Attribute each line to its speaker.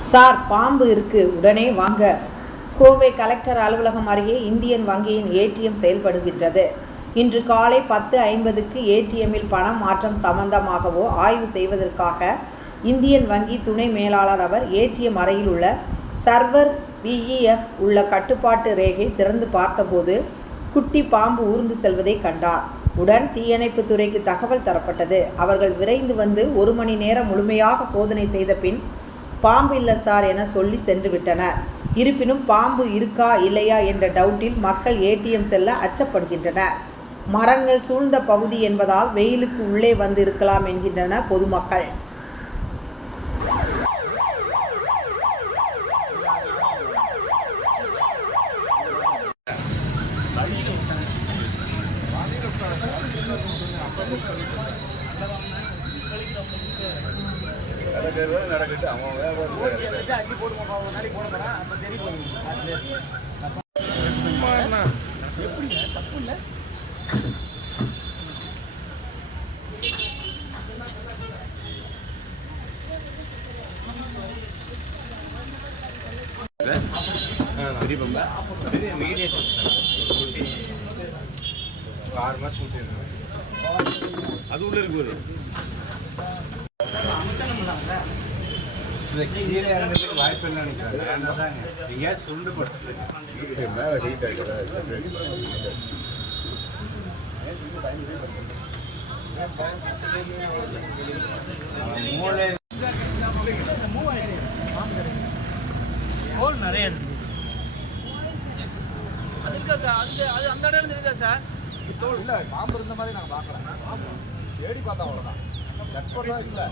Speaker 1: Sir பாம்பு இருக்கு. உடனே வாங்க. கோவை கலெக்டர் அலுவலகம் அருகே இந்தியன் வங்கியின் ஏடிஎம் செயல்படுகின்றது. இன்று காலை பத்து ஐம்பதுக்கு ஏடிஎம்மில் பணம் மாற்றம் சம்பந்தமாகவோ ஆய்வு செய்வதற்காக இந்தியன் வங்கி துணை மேலாளர் அவர் ஏடிஎம் அறையில் உள்ள சர்வர் விஇஎஸ் உள்ள கட்டுப்பாட்டு ரேகை திறந்து பார்த்தபோது குட்டி பாம்பு ஊர்ந்து செல்வதை கண்டார். உடன் தீயணைப்பு துறைக்கு தகவல் தரப்பட்டது. அவர்கள் விரைந்து வந்து ஒரு மணி நேரம் முழுமையாக சோதனை செய்த பின் பாம்பு இல்லை சார் என சொல்லி சென்று விட்டனர். இருப்பினும் பாம்பு இருக்கா இல்லையா என்ற டவுட்டில் மக்கள் ஏடிஎம் செல்ல அச்சப்படுகின்றனர். மரங்கள் சூழ்ந்த பகுதி என்பதால் வெயிலுக்கு உள்ளே வந்து இருக்கலாம் என்கின்றன பொதுமக்கள்.
Speaker 2: நடக்கிறது நடக்கட்டு அவன் வியாபாரம் ஆறு மாசம்
Speaker 3: அது உள்ள இருக்கு
Speaker 2: இந்த கீழே இறங்கிறதுக்கு வாய்ப்பு இல்லை நினைக்கிறேன். வேண்டாம் தாங்க? நீங்க சுண்டு பட்டு மேலே ஹீட் மூளை
Speaker 4: ஹோல் நிறைய இருக்கு. அது இருக்கா சார் அது அது அந்த இடம் இருக்கா சார்
Speaker 5: இல்ல பாம்பு இருந்த மாதிரி நாங்க பாக்கல தேடி பார்த்தா பண்ணா இல்ல.